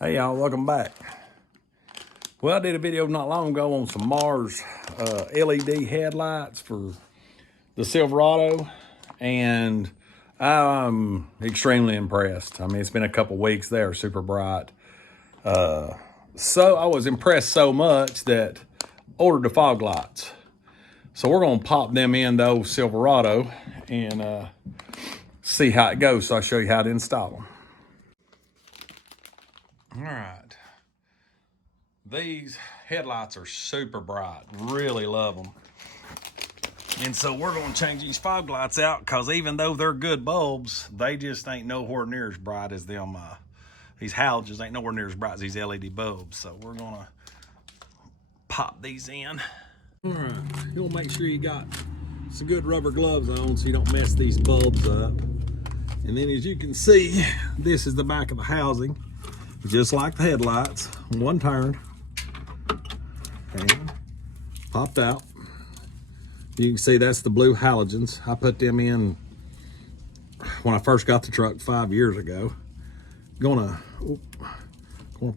Hey y'all, welcome back. Well, I did a video not long ago on some Mars LED headlights for the Silverado, and I'm extremely impressed. I mean, it's been a couple weeks. They are super bright. So I was impressed so much that I ordered the fog lights. So we're gonna pop them in the old Silverado and see how it goes. So I'll show you how to install them. All right. These headlights are super bright, really love them. And so we're gonna change these fog lights out because even though they're good bulbs, they just ain't nowhere near as bright as them. These halogens ain't nowhere near as bright as these LED bulbs. So we're gonna pop these in. All right, you'll make sure you got some good rubber gloves on so you don't mess these bulbs up. And then as you can see, this is the back of the housing, just like the headlights, one turn. And popped out. You can see that's the blue halogens. I put them in when I first got the truck 5 years ago. Gonna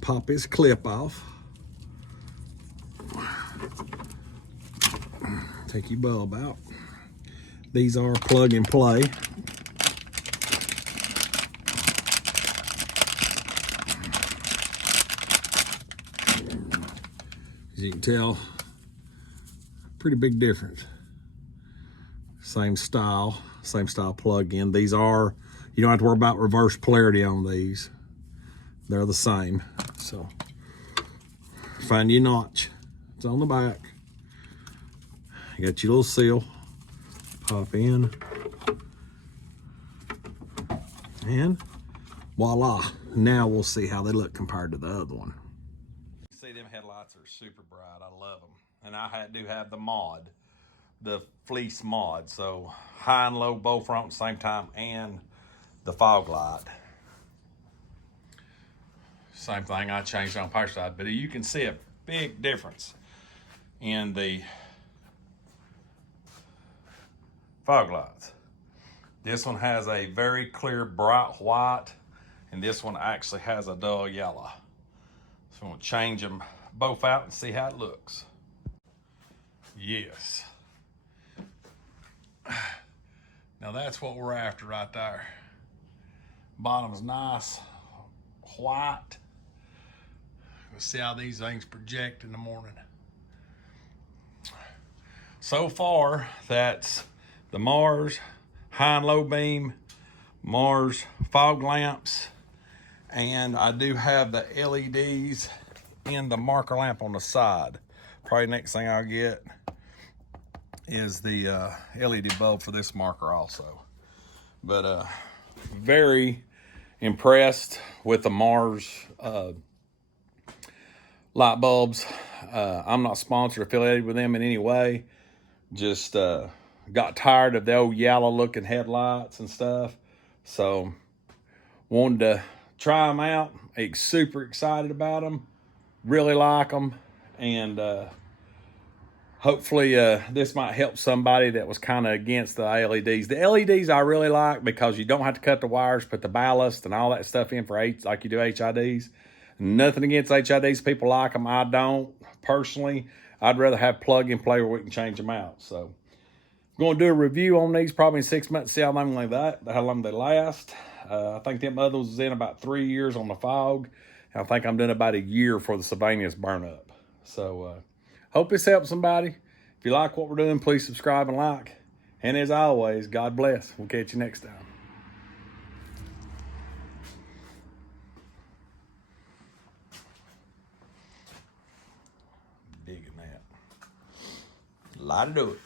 pop this clip off. Take your bulb out. These are plug and play. As you can tell, pretty big difference. Same style plug in. These are, you don't have to worry about reverse polarity on these. They're the same. So find your notch. It's on the back. You got your little seal. Pop in. And voila. Now we'll see how they look compared to the other one. See, them headlights are super bright. I love them. And I do have the mod, the fleece mod. So high and low both on at the same time, and the fog light. Same thing I changed on power side, but you can see a big difference in the fog lights. This one has a very clear bright white, and this one actually has a dull yellow. So I'm gonna change them both out and see how it looks. Yes. Now that's what we're after right there. Bottom's nice, white. Let's see how these things project in the morning. So far, that's the Mars high and low beam, Mars fog lamps, and I do have the LEDs in the marker lamp on the side. Probably next thing I'll get is the LED bulb for this marker also. But very impressed with the Mars light bulbs. I'm not sponsored or affiliated with them in any way. Just got tired of the old yellow looking headlights and stuff. So wanted to try them out. Super excited about them. Really like them. And hopefully this might help somebody that was kind of against the LEDs. The LEDs I really like because you don't have to cut the wires, put the ballast and all that stuff in for like you do HIDs. Nothing against HIDs. People like them. I don't personally. I'd rather have plug and play where we can change them out. So I'm going to do a review on these probably in 6 months, see how long they last. I think them others was in about 3 years on the fog. And I think I'm doing about a year for the Sylvanias burn up. So hope this helps somebody. If you like what we're doing, please subscribe and like. And as always, God bless. We'll catch you next time. Digging that. A lot to do it.